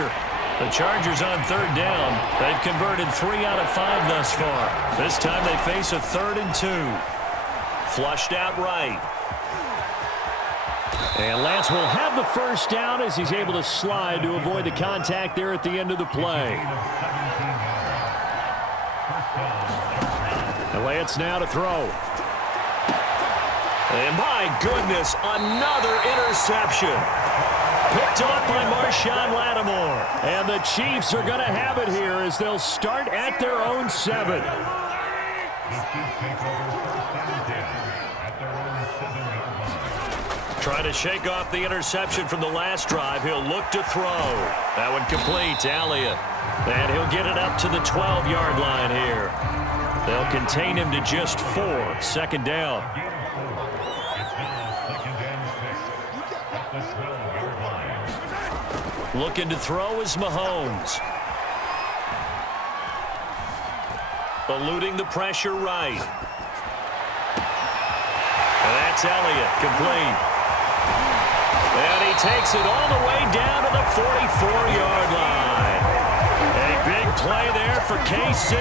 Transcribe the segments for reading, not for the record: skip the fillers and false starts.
marker. The Chargers on third down. They've converted 3 out of 5 thus far. This time they face a 3rd and 2. Flushed out right. And Lance will have the first down as he's able to slide to avoid the contact there at the end of the play. And Lance now to throw. And my goodness, another interception. Picked off by Marshawn Lattimore. And the Chiefs are going to have it here as they'll start at their own 7. Trying to shake off the interception from the last drive. He'll look to throw. That one complete to Elliott. And he'll get it up to the 12-yard line here. They'll contain him to just 4. 2nd down. Looking to throw is Mahomes. Eluding the pressure right. And that's Elliott, complete. And he takes it all the way down to the 44-yard line. A big play there for KC.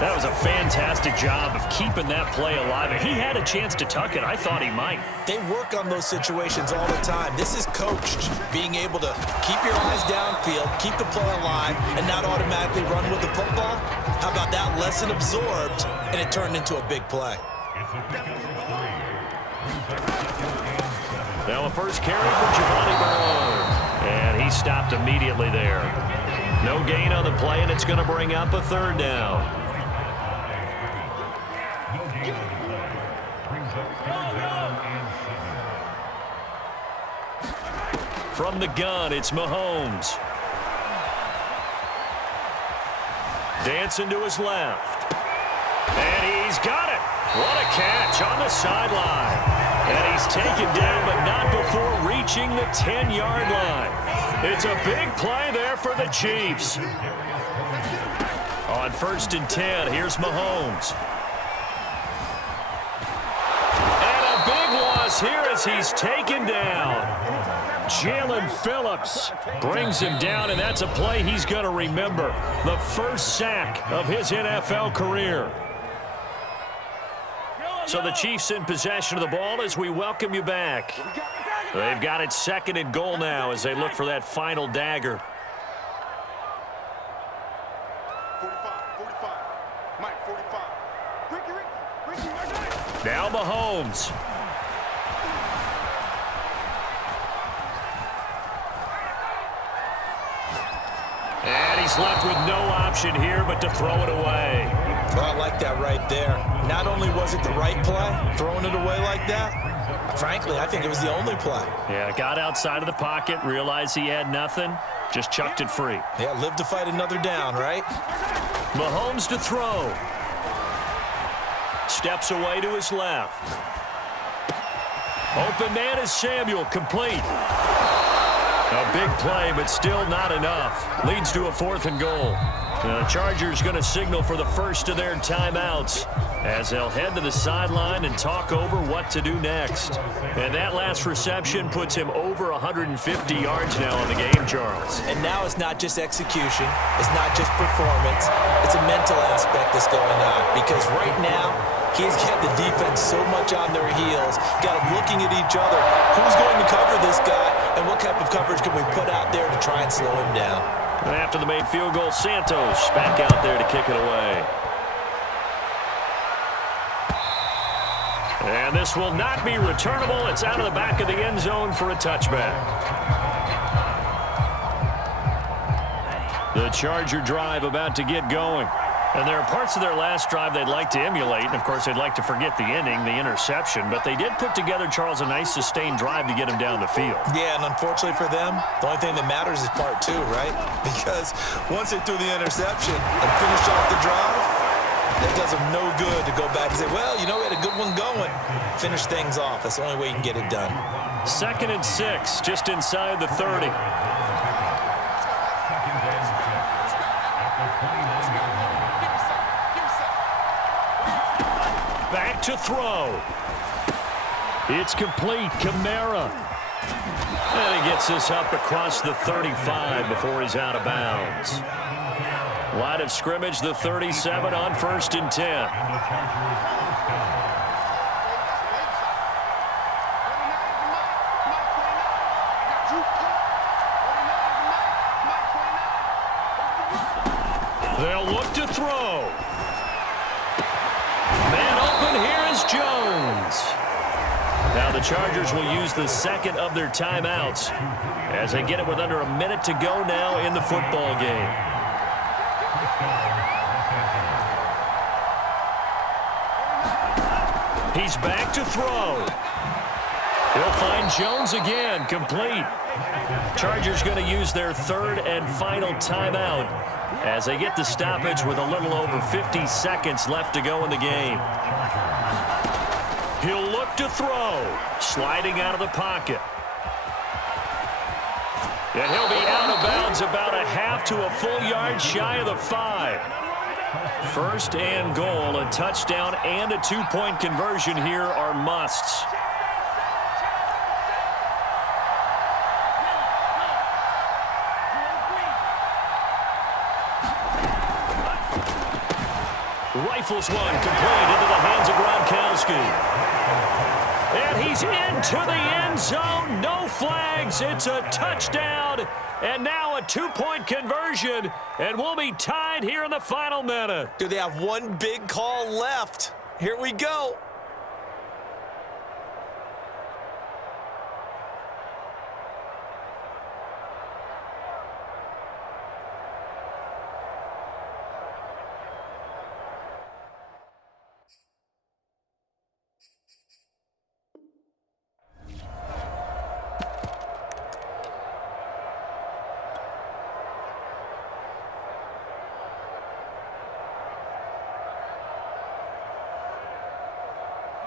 That was a fantastic job of keeping that play alive. If he had a chance to tuck it, I thought he might. They work on those situations all the time. This is coached, being able to keep your eyes downfield, keep the play alive, and not automatically run with the football. How about that lesson absorbed, and it turned into a big play. Now a first carry for Giovanni Bernard. And he stopped immediately there. No gain on the play, and it's going to bring up a 3rd down. From the gun, it's Mahomes. Dancing to his left. And he's got it. What a catch on the sideline. And he's taken down, but not before reaching the 10-yard line. It's a big play there for the Chiefs. On 1st and 10, here's Mahomes. And a big loss here as he's taken down. Jalen Phillips brings him down, and that's a play he's going to remember. The first sack of his NFL career. So the Chiefs in possession of the ball as we welcome you back. They've got it 2nd and goal now as they look for that final dagger. 45. Mike, 45. Ricky. Now Mahomes. And he's left with no option here but to throw it away. Well, I like that right there. Not only was it the right play, throwing it away like that, frankly, I think it was the only play. Yeah, got outside of the pocket, realized he had nothing, just chucked it free. Yeah, live to fight another down, right? Mahomes to throw. Steps away to his left. Open man is Samuel, complete. A big play, but still not enough. Leads to a 4th and goal. The Chargers going to signal for the first of their timeouts as they'll head to the sideline and talk over what to do next. And that last reception puts him over 150 yards now in the game, Charles. And now it's not just execution. It's not just performance. It's a mental aspect that's going on. Because right now, he's got the defense so much on their heels, got them looking at each other. Who's going to cover this guy, and what type of coverage can we put out there to try and slow him down? And after the made field goal, Santos back out there to kick it away. And this will not be returnable. It's out of the back of the end zone for a touchback. The Charger drive about to get going. And there are parts of their last drive they'd like to emulate. And, of course, they'd like to forget the ending, the interception. But they did put together, Charles, a nice sustained drive to get him down the field. Yeah, and unfortunately for them, the only thing that matters is part 2, right? Because once they threw the interception and finished off the drive, that does them no good to go back and say, well, you know, we had a good one going. Finish things off. That's the only way you can get it done. 2nd and 6, just inside the 30. Back to throw. It's complete. Kamara. And he gets this up across the 35 before he's out of bounds. Line of scrimmage, the 37 on 1st and 10. They'll look to throw. Man open, here is Jones. Now the Chargers will use the second of their timeouts as they get it with under a minute to go now in the football game. He's back to throw. He'll find Jones again, complete. Chargers going to use their third and final timeout as they get the stoppage with a little over 50 seconds left to go in the game. He'll look to throw, sliding out of the pocket. And he'll be out of bounds about a half to a full yard shy of the 5. 1st and goal, a touchdown and a 2-point conversion here are musts. Rifles one, complete into the hands of Gronkowski. And he's into the end zone. No flags. It's a touchdown. And now a 2-point conversion. And we'll be tied here in the final minute. Do they have one big call left? Here we go.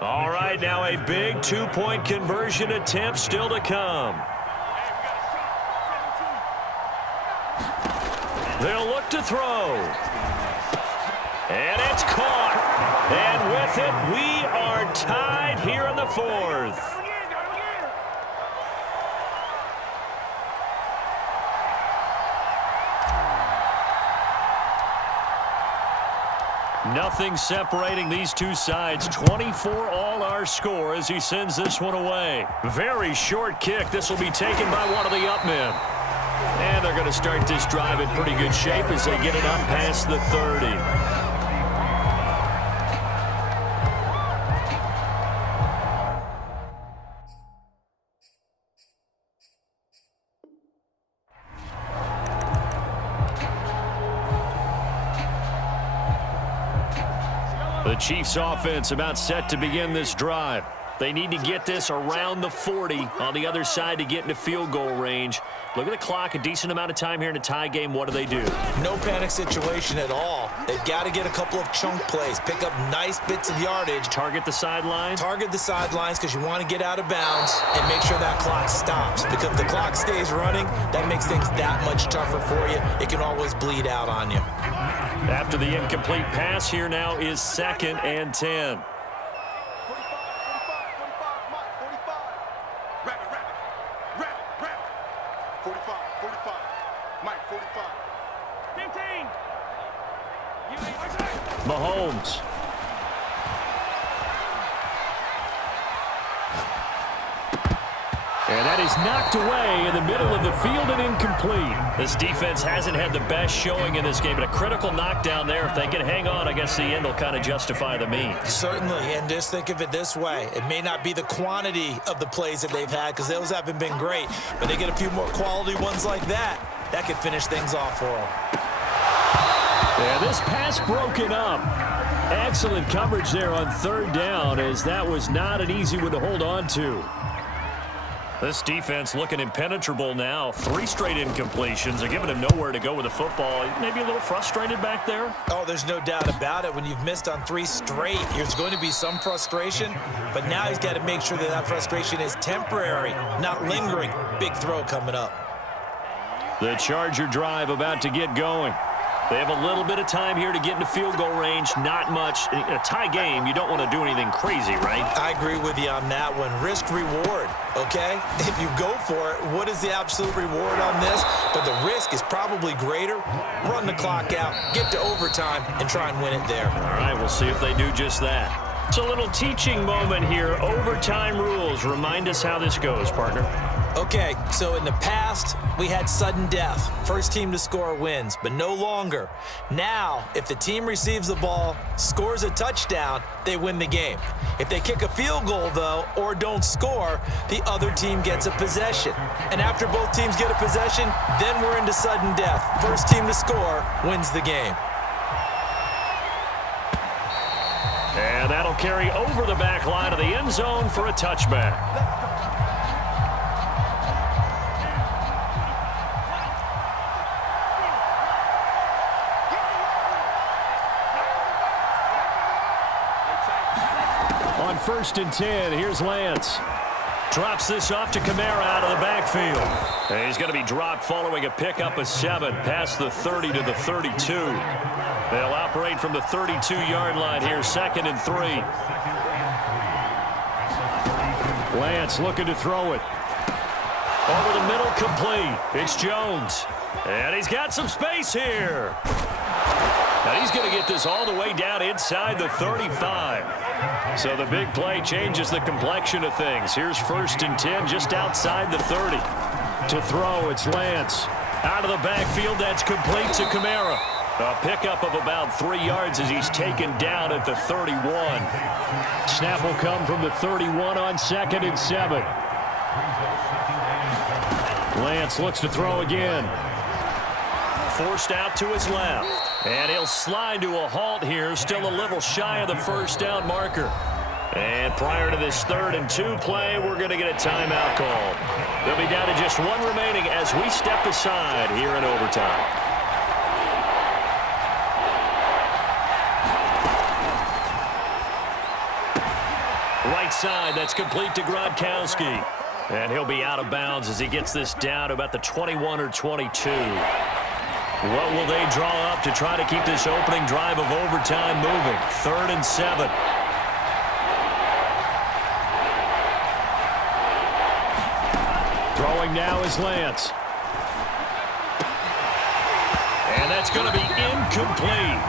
All right, now a big 2-point conversion attempt still to come. They'll look to throw. And it's caught. And with it, we are tied here in the 4th. Nothing separating these two sides. 24 all our score as he sends this one away. Very short kick. This will be taken by one of the up men. And they're going to start this drive in pretty good shape as they get it up past the 30. The Chiefs offense about set to begin this drive. They need to get this around the 40 on the other side to get into field goal range. Look at the clock, a decent amount of time here in a tie game. What do? No panic situation at all. They've got to get a couple of chunk plays, pick up nice bits of yardage. Target the sidelines? Target the sidelines because you want to get out of bounds and make sure that clock stops. Because if the clock stays running, that makes things that much tougher for you. It can always bleed out on you. After the incomplete pass, here now is 2nd and 10. Mahomes. And that is knocked away in the middle of the field and incomplete. This defense hasn't had the best showing in this game, but a critical knockdown there. If they can hang on, I guess the end will kind of justify the means. Certainly, and just think of it this way. It may not be the quantity of the plays that they've had because those haven't been great, but they get a few more quality ones like that. That could finish things off for them. Yeah, this pass broken up. Excellent coverage there on 3rd down as that was not an easy one to hold on to. This defense looking impenetrable now. 3 straight incompletions. They're giving him nowhere to go with the football. Maybe a little frustrated back there? Oh, there's no doubt about it. When you've missed on 3 straight, there's going to be some frustration. But now he's got to make sure that that frustration is temporary, not lingering. Big throw coming up. The Charger drive about to get going. They have a little bit of time here to get into field goal range. Not much. In a tie game, you don't want to do anything crazy, right? I agree with you on that one. Risk-reward, okay? If you go for it, what is the absolute reward on this? But the risk is probably greater. Run the clock out, get to overtime, and try and win it there. All right, we'll see if they do just that. It's a little teaching moment here. Overtime rules. Remind us how this goes, partner. Okay, so in the past, we had sudden death. First team to score wins, but no longer. Now, if the team receives the ball, scores a touchdown, they win the game. If they kick a field goal, though, or don't score, the other team gets a possession. And after both teams get a possession, then we're into sudden death. First team to score wins the game. And that'll carry over the back line of the end zone for a touchback. On 1st and 10, here's Lance. Drops this off to Kamara out of the backfield. And he's going to be dropped following a pickup of 7 past the 30 to the 32. They'll operate from the 32-yard line here, 2nd and 3. Lance looking to throw it. Over the middle, complete. It's Jones. And he's got some space here. Now he's going to get this all the way down inside the 35. So the big play changes the complexion of things. Here's 1st and 10 just outside the 30. To throw, it's Lance. Out of the backfield, that's complete to Kamara. A pickup of about 3 yards as he's taken down at the 31. Snap will come from the 31 on 2nd and 7. Lance looks to throw again. Forced out to his left. And he'll slide to a halt here, still a little shy of the 1st down marker. And prior to this 3rd and 2 play, we're going to get a timeout call. They'll be down to just 1 remaining as we step aside here in overtime. Right side, that's complete to Gronkowski. And he'll be out of bounds as he gets this down to about the 21 or 22. What will they draw up to try to keep this opening drive of overtime moving? 3rd and 7. Throwing now is Lance. And that's going to be incomplete.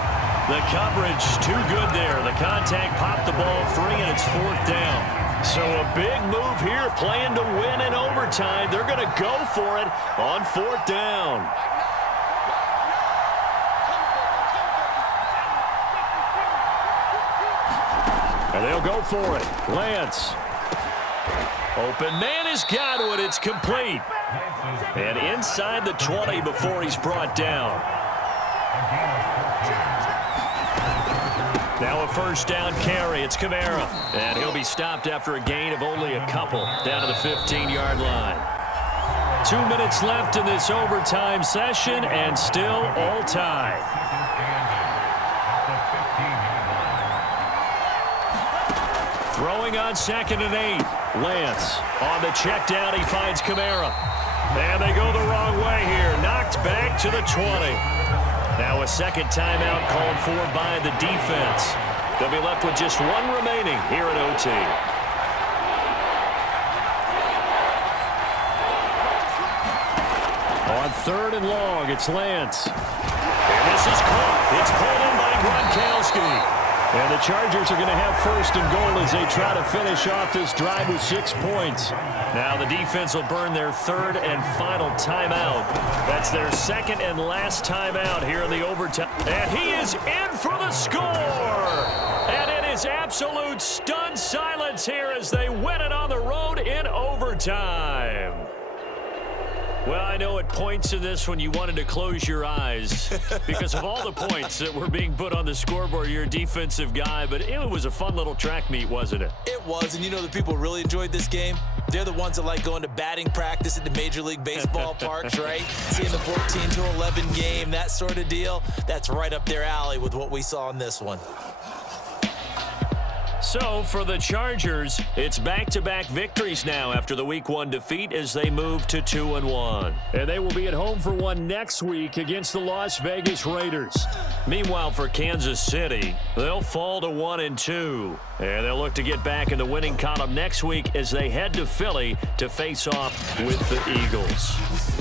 The coverage too good there. The contact popped the ball free, and it's 4th down. So a big move here, playing to win in overtime. They're going to go for it on 4th down. And they'll go for it. Lance. Open man has got it. It's complete. And inside the 20 before he's brought down. Now a 1st down carry. It's Kamara. And he'll be stopped after a gain of only a couple down to the 15-yard line. 2 minutes left in this overtime session and still all tied. Throwing on 2nd and 8. Lance on the check down. He finds Kamara. And they go the wrong way here. Knocked back to the 20. Now a 2nd timeout called for by the defense. They'll be left with just 1 remaining here at OT. On 3rd and long, it's Lance. And this is caught. It's pulled in by Gronkowski. And the Chargers are going to have 1st and goal as they try to finish off this drive with 6 points. Now the defense will burn their 3rd and final timeout. That's their 2nd and last timeout here in the overtime. And he is in for the score. And it is absolute stunned silence here as they win it on the road in overtime. Well, I know at points in this when you wanted to close your eyes because of all the points that were being put on the scoreboard. You're a defensive guy, but it was a fun little track meet, wasn't it? It was, and you know the people really enjoyed this game? They're the ones that like going to batting practice at the Major League Baseball parks, right? Seeing the 14-11 game, that sort of deal, that's right up their alley with what we saw in this one. So for the Chargers, it's back-to-back victories now after the Week 1 defeat as they move to 2-1. And they will be at home for one next week against the Las Vegas Raiders. Meanwhile, for Kansas City, they'll fall to 1-2. And they'll look to get back in the winning column next week as they head to Philly to face off with the Eagles.